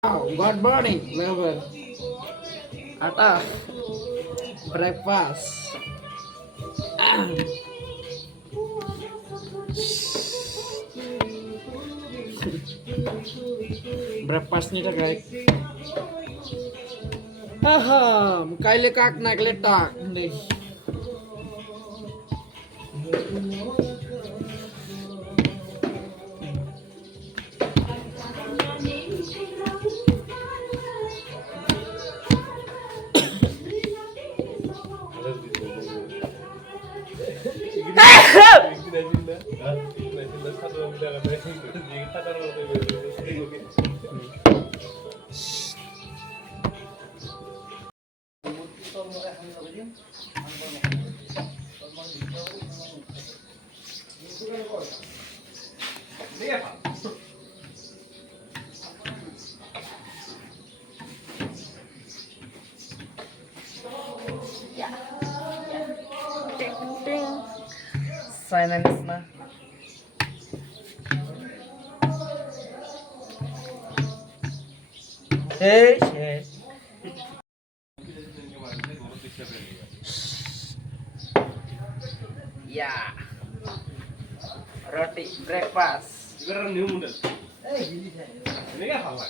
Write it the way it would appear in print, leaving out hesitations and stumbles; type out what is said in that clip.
Oh, good morning, lover. Ata, breakfast. Breakfast ni guys. Aham, kaile kak nak letak ni. Silence na. Hey, shit. Yeah. Roti breakfast. Ini kan new model. Ini kan apa?